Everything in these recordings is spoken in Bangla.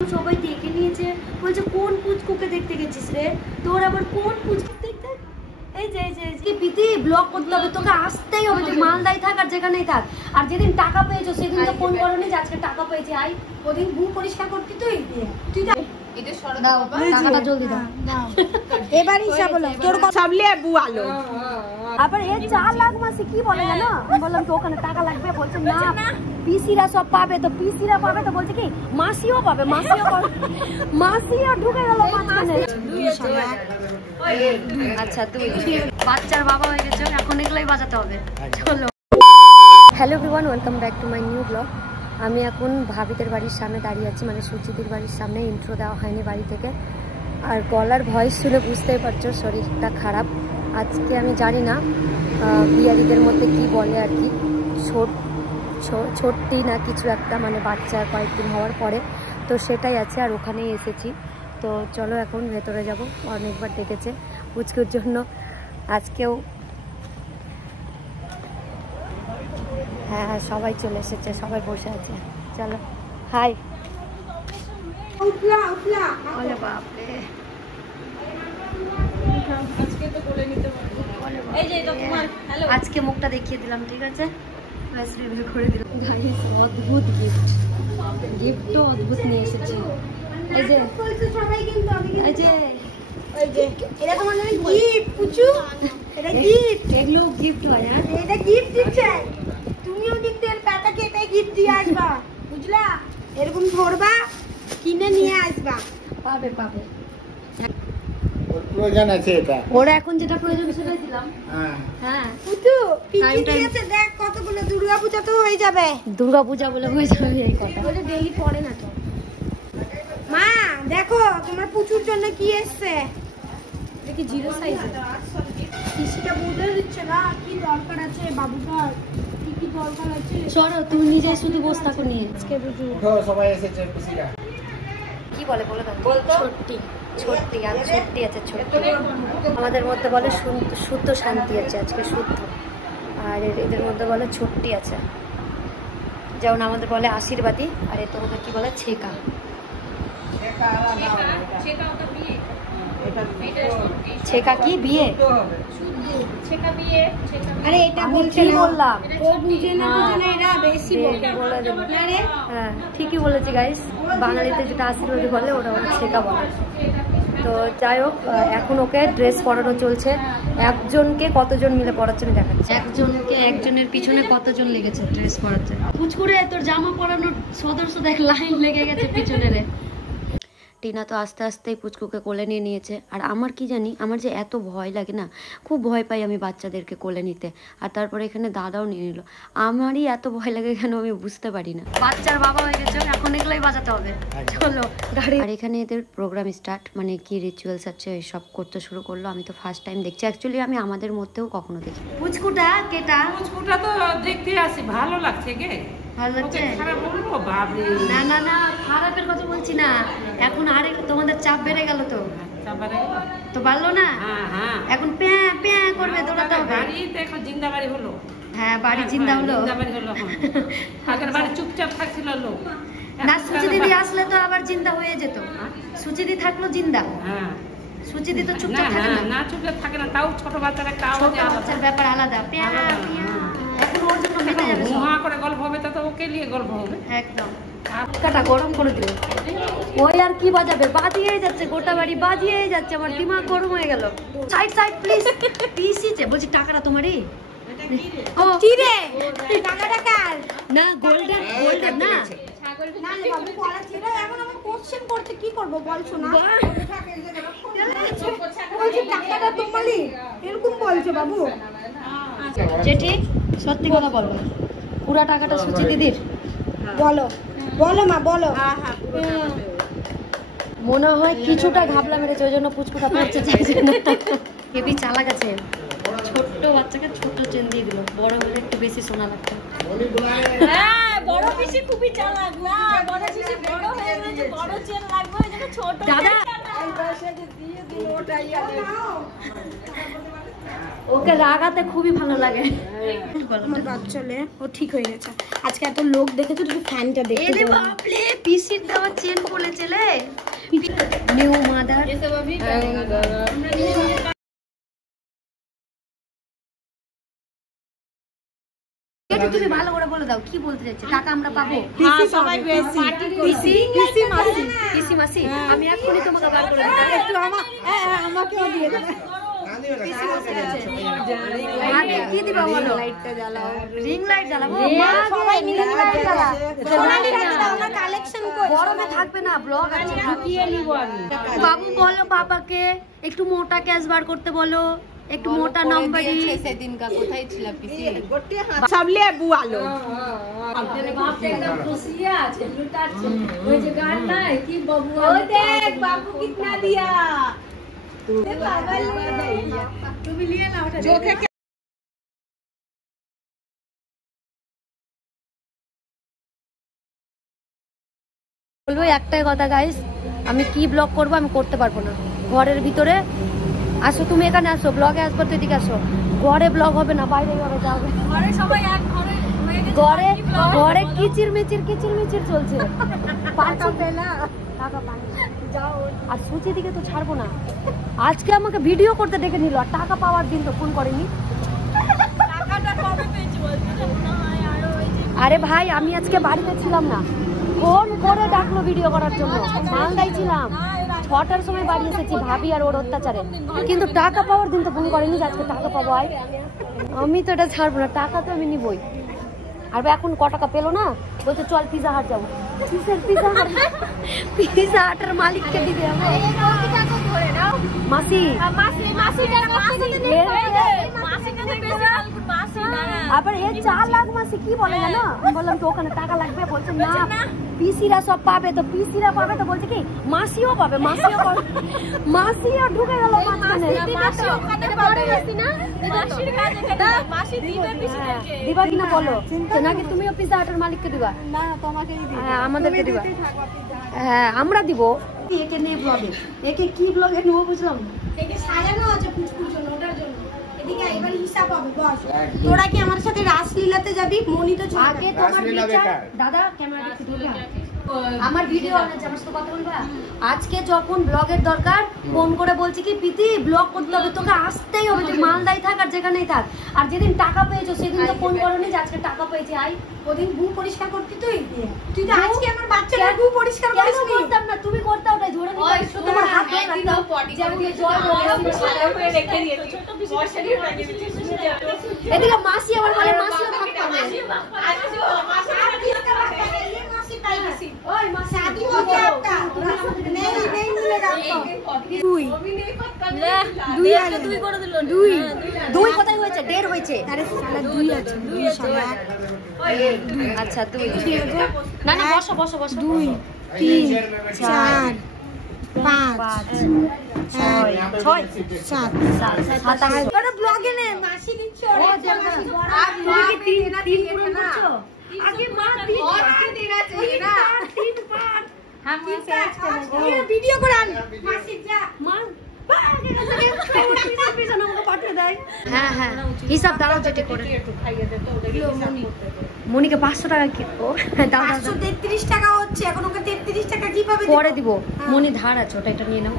সবাই দেখে নিয়েছে, বলছে কোন পুচকুকে দেখতে গেছিস রে, তোর আবার কোন পুচকু দেখতে। এই যে পিতি ব্লগ করতে হবে, তোকে আসতেই হবে, তুই মালদায় থাক আর যেখানেই থাক। আর যেদিন টাকা পেয়েছো সেদিন তো ফোন করোনি যে আজকে টাকা পেয়েছি, আই ওদিন বু পরিষ্কার করতি তুই টাকাটা জলদি দাও। এবার হিসাব হলো তোর সামলে বু আলো। আবার এ 4 লাখ মাসে কি বলে জানো, আমি বললাম তো ওখানে টাকা লাগবে, বলছে না পিসিরা সব পাবে। তো পিসিরা পাবে তো বলছে কি মাসিও পাবে, মাসিও ঢুকে গেল মাঝখানে। আচ্ছা তুই বাচ্চার বাবা হয়ে গেছো, এখন এগুলোই বাজাতে হবে। চলো। Hello everyone, welcome back to my new blog. আমি এখন ভাবিদের বাড়ির সামনে দাঁড়িয়ে আছি, মানে সুচিদির বাড়ির সামনে। ইন্ট্রো দেওয়া হয়নি বাড়ি থেকে, আর গলার ভয়েস শুনে বুঝতেই পারছো শরীরটা খারাপ। আজকে আমি জানি না বিয়ারিদের মধ্যে কি বলে আর কি, ছোট্টি না কিছু একটা, মানে বাচ্চা কয়েকদিন হওয়ার পরে, তো সেটাই আছে। আর ওখানেই এসেছি, তো চলো এখন ভেতরে যাব। অনেকবার ডেকেছে পুচকুর জন্য, আজকেও হ্যাঁ সবাই চলে এসেছে, সবাই বসে আছে। চলো হাই। বাপরে আজকে মুখটা দেখিয়ে দিলাম, ঠিক আছে, রিভিউ করে দিলাম। অদ্ভুত গিফটও অদ্ভুত নিয়ে এসেছে। এই যে এটা তোমার গিফট পুচু, এটা গিফট, এগুলো গিফট হয়। হ্যাঁ এটা গিফট দিচ্ছে, তুমিও কিন্তু এর প্যাটাকে এটাই গিফট দিয়ে আসবা, বুঝলা? এরকম ধরবা, কিনে নিয়ে আসবা, পাবে প্রয়োজন আছে এটা, ওরা এখন যেটা প্রয়োজন সেটাই দিলাম। হ্যাঁ পুচু পিচি দিয়েছে, দেখ কতগুলো। দুর্গাপূজা তো হয়ে যাবে, দুর্গাপূজা বলে হয়ে যাবে এই কথা, বলে ডেইলি পড়ে না তো। মা দেখো তোমার পুচুর জন্য কি এসছে, দেখি জিরো সাইজ। পিসিটা বুঝে দিচ্ছে না কি দরকার আছে বাবুটার, কি দরকার আছে। চলো তুমি নিজেই শুধু বসে থাকো নিয়ে। আজকে বুঝু সবাই এসেছে পিসিরা। কি বলে দাও। ছোট্টি আর ছোট্টি আছে, ছোট্টি। আমাদের মধ্যে বলে শুদ্ধ শান্তি আছে, আজকে শুদ্ধ। আর এদের মধ্যে বলে ছোট্টি আছে, যেমন আমাদের বলে আশীর্বাদী, আর এদের মধ্যে কি বলে ছেকা। ছেকা কি বিয়ে? আরে এটা বলছি বললাম, ও বুঝে না এরা বেশি বলে দেবো। হ্যাঁ ঠিকই বলেছি গাইস, বাঙালিতে যেটা আশীর্বাদী বলে ওটা ওরা ছেকা বলে। তো যাই হোক, এখন ওকে ড্রেস পরানো চলছে। একজনকে কতজন মিলে পড়াচ্ছে আমি দেখাচ্ছি। একজনের পিছনে কতজন লেগেছে ড্রেস পরাতে। পুচকুরে তোর জামা পরানোর সদস্য দেখ লাইন লেগে গেছে পিছনে রে। টিনা তো আস্তে আস্তেই পুচকুকে কোলে নিয়ে নিয়েছে। আর আমার কি জানি, আমার যে এত ভয় লাগে না, খুব ভয় পাই আমি বাচ্চাদেরকে কোলে নিতে। আর তারপরে এখানে দাদাও নিয়ে নিল, আমারই এত ভয় লাগে কেন আমি বুঝতে পারি না। বাচ্চার বাবা হয়ে গেছে, এখন এগুলোই বাজাতে হবে। চলো গাড়ি। আর এখানে এদের প্রোগ্রাম স্টার্ট, মানে কি রিচুয়ালস আছে সব করতে শুরু করলো। আমি তো ফার্স্ট টাইম দেখছি, অ্যাকচুয়ালি আমি আমাদের মধ্যেও কখনো দেখি। পুচকুটা কেটা? পুচকুটা তো দেখতে আসি, ভালো লাগছে গে, ভালো লাগছে। না না না খারাপের কথা বলছি না, এখন আরে তোমাদের চাপ বেড়ে গেল তো বাড়লো না, এখন প্যাঁ প্যাঁ করবে, দৌড়াতে হবে। এখন জিন্দা বাড়ি হলো। হ্যাঁ বাড়ি জিন্দা হলো, আগের বাড়ি চুপচাপ থাকছিল লোক। না সুচিদিদি আসলে তো আবার জিন্দা হয়ে যেত। সুচিদি থাকলো জিন্দা, সুচিদি তো চুপচাপ থাকে না। না চুপচাপ থাকে না, তাও ছোট বাচ্চার একটা ছোট বাচ্চার ব্যাপার আলাদা। এখন ওর জন্য মেনে যাবে, মহা করে গল্প হবে, তা তো ওকে নিয়ে গল্প হবে একদম। কাটা গরম করে দিল, ওই আর কি বাজাবে, বাজিয়েই যাচ্ছে গোটা বাড়ি, বাজিয়েই যাচ্ছে। আমার দিমাগ গরম হয়ে গেল। Side please. পিসিতে বলছি টাকাটা তোমারই। ও কি রে টাকাটা কার? না গোল্ডেন না, না রে বাবু পড়া ছিল, এখন আমার কোশ্চেন করতে কি করব বলছো না? বলছি টাকাটা তোমারই, এরকম বলছো বাবু? জেঠি সত্যি কথা বলো, পুরা টাকাটা সুচিদিদির? বলো মা বলো। মনে হয় কিছুটা ঘাবলা মেরেছে, ওই জন্য পুচকুটা পড়ছে। হেবি চালাক আছে, ছোট্ট বাচ্চাকে ছোট চেন দিয়ে দিল, বড় হলে একটু বেশি সোনা লাগতো। হ্যাঁ বড় পিসি খুবই চালাক, না বড় পিসি বড় হয়ে গেছে, বড় চেন লাগবে, ওই জন্য ছোট দাদা দিয়ে দিল ওটাই। ওকে রাগাতে খুবই ভালো লাগে। আমার বাচ্চালে ও ঠিক হয়ে গেছে। আজকে এত লোক দেখেছো, তুমি ফ্যানটা দেখে এলে বাপলে পিসির দেওয়া চেন বলেছে লে নিউ মাদার। এটা তুমি ভালো করে বলে দাও কি বলতে চাইছো, টাকা আমরা পাবো? পিসি মাসি আমি এখনই তোমাকে বার করে দিই, একটু আমাকেও দিয়ে দেবে। কি দিবা বলো? লাইটটা জ্বালাও, রিং লাইট জ্বালাবো, সবাই মিলে লাইট জ্বালা। আমার কালেকশন কই? গরমে থাকবে না, ব্লগ আছে, ঢুকিয়ে নিব আমি। বাবু বলো বাবাকে একটু মোটা ক্যাশ বার করতে বলো, একটু মোটা নাম্বারই। সেদিন কা কোথায় ছিল পিসি? সবলে বুয়ালো একদম খুশি আছে, লুটাচ্ছে ওই যে গান নাই কি বাবু, ও দেখ বাবু কিतना दिया তুমি নিয়ে নাও ওটা চোখে। বলবো একটাই কথা গাইস, আমি কি ব্লগ করবো আমি করতে পারবো না। ঘরের ভিতরে আসো, তুমি এখানে আসো, ব্লগে আসবো তো এদিকে আসো। ঘরে ব্লগ হবে না, বাইরে হবে, যাবে ঘরে সবাই এক ঘরে। ঘরে ঘরে কিচির মিচির চলছে। টাকা পেলা টাকা পাই যাও। আর সুচি দিকে তো ছাড়বো না, আজকে আমাকে ভিডিও করতে ডেকে নিল, আর টাকা পাওয়ার দিন তো ফোন করেনি। আরে ভাই আমি আজকে বাড়িতে ছিলাম না, ফোন করে ডাকলো ভিডিও করার জন্য, মালদায় ছিলাম, 6টার সময় বাড়ি এসেছি ভাবি আর ওর অত্যাচারে, কিন্তু টাকা পাওয়ার দিন তো ফোন করেনি যে আজকে টাকা পাবো। আয় আমি তো এটা ছাড়বো না, টাকা তো আমি নিবই। আর এখন ক টাকা পেলো না, বলছে চল পিজা হাট যাবো। পিজা হাটের মালিককে দিবে মাসি। আবার এ 4 লাখ মাসি কি বলে জানো, বললাম তো ওখানে টাকা লাগবে, বলছে না পিসিরা সব পাবে, তো পিসিরা পাবে তো বলছে কি মাসিও পাবে, মাসিও ঢুকে গেল মাঝখানে। দিবা কিনা বলো, নাকি তুমিও পিজা হাটের মালিককে দিবা? না তোমাকে হ্যাঁ আমাদেরকে দিবা, হ্যাঁ আমরা দিব। একে নিয়ে ব্লগে, একে কি ব্লগে নেবো বুঝলাম। একে সাজানো আছে ফুচকুর জন্য, ওটার জন্য। এদিকে এবার হিসাব হবে, বস তোরা কি আমার সাথে রাসলীলাতে যাবি? মনি তো আগে তোমার বিচার দাদা, ক্যামেরা দেখতে দিবা, আমার ভিডিও অনেক আমার সাথে কথা বলবা। আজকে যখন ব্লগের দরকার ফোন করে বলছি কি প্রীতি ব্লগ করতে হবে, তোকে আসতেই হবে, তুই মালদায় থাক আর যেখানেই থাক। আর যেদিন টাকা পেয়েছো সেদিন তো ফোন করোনি যে আজকে টাকা পেয়েছি আই, ওদিন গু পরিষ্কার করতি তুই তো আজকে আমার বাচ্চাটা গু পরিষ্কার করিস নি। করতাম না, তুমি করতে ওটাই ধরে নিতে, তোমার হাত ধরে রাখতাম যেমন জল রেখে দিয়েছি। এদিকে মাসি আবার বলে মাসিও থাকতে হবে। দুই কোথায় হয়েছে? 1.5 হয়েছে। আচ্ছা 2 না না বসো 2 3 4 5 6 7 ওটা ব্লগে নে মাসি দিচ্ছ আর তুমি কি 3 পূরণ করছো? আগে মা 3 দিন আছে না 3 বার हम से ভিডিও করে আন মাসি যা মা হ্যাঁ হ্যাঁ হিসাব দাঁড়াও যেটি করে মনিকে 500 টাকা কি ও 533 টাকা হচ্ছে, এখন ওকে 33 টাকা কিভাবে পরে দিব? মনি ধার আছে, ওটা এটা নিয়ে নাও।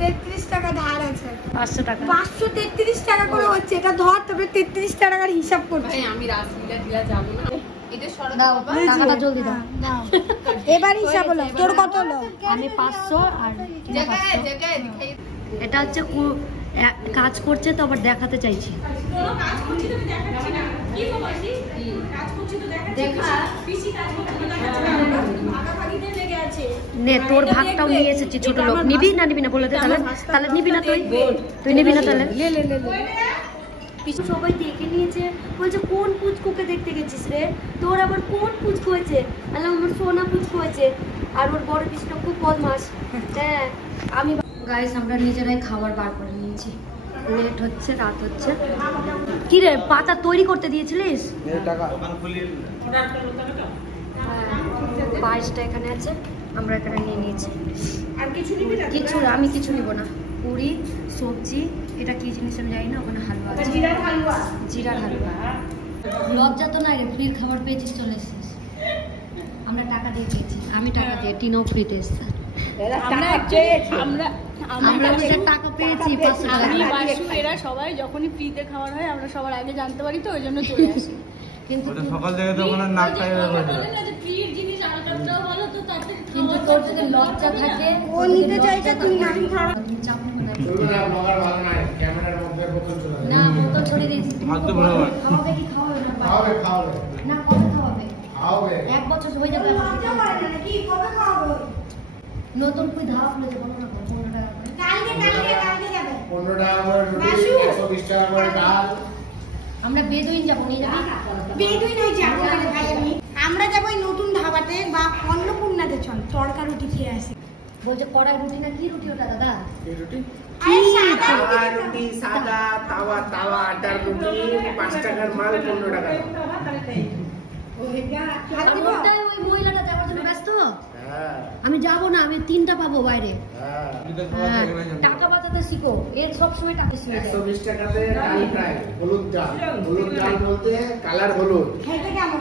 33 টাকা ধার আছে, 500 টাকা 533 টাকা করে হচ্ছে। এটা ধর তবে 33 টাকার হিসাব করছি। আমি রাসলীলা দিলা যাব না, এটা সরো দাও টাকাটা জলদি দাও। এবার হিসাব হলো তোর কত হলো? আমি 500 আর জায়গায় জায়গায় দেখাই। এটা হচ্ছে কাজ করছে তো আবার দেখাতে চাইছি। নে তোর ভাগটাও নিয়ে এসেছি, ছোট লোক নিবি না নিবি না বলে দে, তাহলে নিবি না, তুই নিবি না তাহলে পিছু সবাই দেখে নিয়েছে, বলছে কোন পুচকুকে দেখতে গেছিস রে, তোর আবার কোন পুচকু হয়েছে? আল্লাহ আমার সোনা পুচকু হয়েছে। আর ওর বড় পিছটা খুব বদমাস। হ্যাঁ আমি গাইস আমরা নিজেরাই খাবার বার করে নিয়েছি, লেট হচ্ছে, রাত হচ্ছে। কি রে পাতা তৈরি করতে দিয়েছিলিস? টাকা 22টা এখানে আছে, আমরা এখানে নিয়ে নিয়েছি। আর কিছু নিবি না? কিছু আমি কিছু নিব না, পুরি সবজি, এটা কি জিনিস আমি জানি না, ওখানে হালুয়া আছে, জিরার হালুয়া। জিরার হালুয়া। লজ্জা তো নাই রে, ফ্রির খাবার পেয়েছিস, চলে এসেছিস। আমরা টাকা দিয়ে পেয়েছি, আমি টাকা দিয়ে, টিনাও ফ্রিতে এসছে। আমরা actually আমরা আমরা আমাদের টাকা পেয়েছি 500 টাকা। আমি বাসু এরা সবাই যখনই ফ্রিতে খাবার হয় আমরা সবার আগে জানতে পারি, তো ওই জন্য চলে আসি। কিন্তু সকাল থেকে তো ওখানে নাক টাই ফ্রির জিনিস আলকাতরাও ভালো, তো তাতে কিন্তু তোর যদি লজ্জা থাকে, ও নিতে চাইছে, তুই না ক্যামেরার মধ্যে বোতল চলে না বোতল ছড়িয়ে দিয়েছি। হাতে ভরে ভরে। খাওয়াবে কি খাওয়াবে না? খাওয়াবে না কবে খাওয়াবে? খাওয়াবে 1 বছর হয়ে যাবে। কি কবে খাওয়াবো? নতুন কই ধাওয়া খুলেছে, বলো না 15 টাকা করে। কালকে যাবে। 15 টাকা করে রুটি, বাসু। 120 টাকা করে ডাল। আমরা বেদুইন যাবো, নিয়ে যাবি? বেদুইন হয়ে যাবো না ভাই আমি। আমরা যাবো ওই নতুন ধাবাতে বা অন্নপূর্ণাতে, চল তড়কা রুটি খেয়ে আসি। বলছে কড়াই রুটি না কি রুটি ওটা দাদা? এই রুটি আরে সাদা তাওয়া রুটি, সাদা তাওয়া আটার রুটি, 5 টাকার মাল 15 টাকা। ওটাই ওই মহিলাটা যাওয়ার জন্য ব্যস্ত। হ্যাঁ আমি যাবো না, আমি 3টা পাবো বাইরে। হ্যাঁ হ্যাঁ, টাকা বাঁচাতে শিখো, এর সবসময় টাকা শিখে যায়। 120 টাকাতে ডাল ফ্রাই, হলুদ ডাল বলতে কালার হলুদ। খেতে কেমন?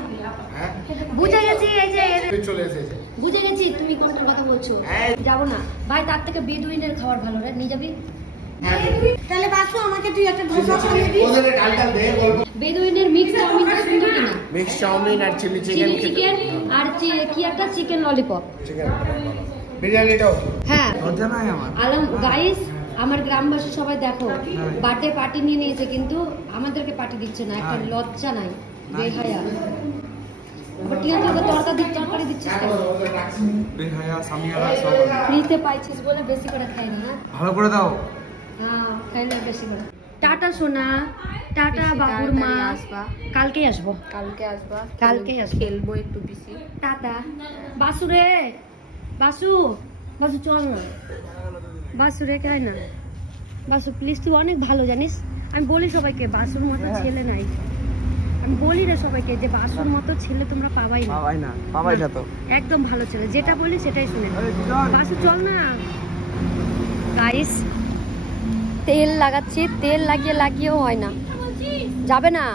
হ্যাঁ বুঝে গেছি, এই যে চলে এসেছে। বুঝে গেছি তুমি কোনটার কথা বলছো। হ্যাঁ। যাবো না ভাই, তার থেকে বেদুইনের খাবার ভালো রে, নিয়ে যাবি? হ্যাঁ তাহলে বাসু আমাকে তুই একটা ধোসা খাইয়ে দিস। ওদের ডালটা দে বলবো। বেদুইনের মিক্স চাউমিনটা সুন্দর কিনা? মিক্স চাউমিন আর চিলি চিকেন চিলি চিকেন আর কি একটা চিকেন ললিপপ। চিকেন বিরিয়ানিটাও হ্যাঁ লজ্জা নাই আমার। আলম গাইস, আমার গ্রামবাসী সবাই দেখো, বাটে পার্টি নিয়ে নিয়েছে কিন্তু আমাদেরকে পার্টি দিচ্ছে না, একটা লজ্জা নাই, বেহায়া। আবার টিয়া তোকে তরকারি দিচ্ছিস কেন? বেহায়া সামিয়ারা সব ফ্রিতে পাইছিস বলে বেশি করে খাই না। ভালো করে দাও। হ্যাঁ খাই না বেশি করে। টাটা সোনা, টাটা বাবুর মা, কালকেই আসবো। কালকেই আসবো, খেলবো একটু বেশি। টাটা। বাসু রে, বাসু চল না, বাসু রে খাই না, বাসু প্লিজ, তুই অনেক ভালো জানিস। আমি বলি সবাইকে বাসুর মতো ছেলে নাই, আমি বলি না সবাইকে যে বাসুর মতো ছেলে তোমরা পাবাই না তো একদম ভালো ছেলে, যেটা বলি সেটাই শুনে। বাসু চল না। গাইস তেল লাগাচ্ছি, তেল লাগিয়েও হয় না, যাবে না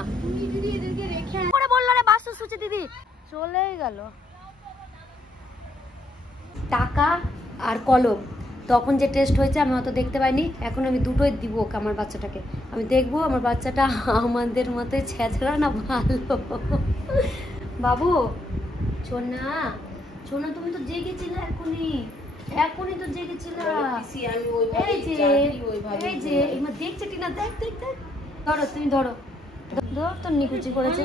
করে বললো রে বাসু। সুচি দিদি চলেই গেল। টাকা আর কলম তখন যে টেস্ট হয়েছে আমি অত দেখতে পাইনি, এখন আমি দুটোই দিব ওকে, আমার বাচ্চাটাকে আমি দেখবো আমার বাচ্চাটা আমাদের মতোই ছেঁচড়া না ভালো। বাবু সোনা, তুমি তো জেগেছিলে, এখনই তো জেগেছিলে। এই যে এবার দেখছে টিনা, দেখ ধরো, তুমি ধরো তোর নিকুচি করেছে।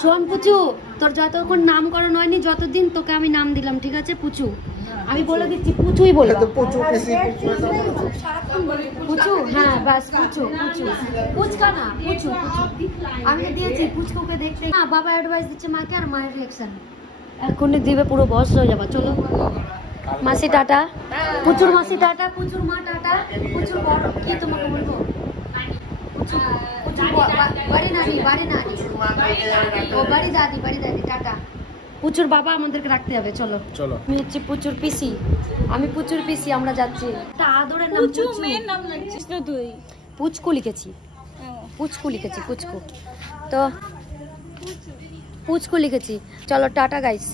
শোন পুচু, তোর যতক্ষণ নামকরণ হয়নি, যতদিন তোকে আমি নাম দিলাম, ঠিক আছে পুচু? আমি বলে দিচ্ছি পুচুই বলবো। পুচু, হ্যাঁ বাস পুচু, পুচকা না পুচু। আমি দিয়েছি পুচকুকে দেখতে না, বাবা অ্যাডভাইস দিচ্ছে মাকে, আর মায়ের রিঅ্যাকশন এখনই দিবে, পুরো বস হয়ে যাবা। চলো মাসি টাটা, পুচুর মাসি টাটা, পুচুর মা টাটা, পুচুর বড় কি তোমাকে বলবো, বাড়ি দাদি টাটা। পুচুর বাবা আমাদেরকে রাখতে হবে, চলো। আমি হচ্ছে পুচুর পিসি, আমরা যাচ্ছি। তা আদরের নাম পুচু, মেয়ের নাম লাগছিস তো তুই? পুচকু লিখেছি, তো পুচকু লিখেছি। চলো টাটা গাইস।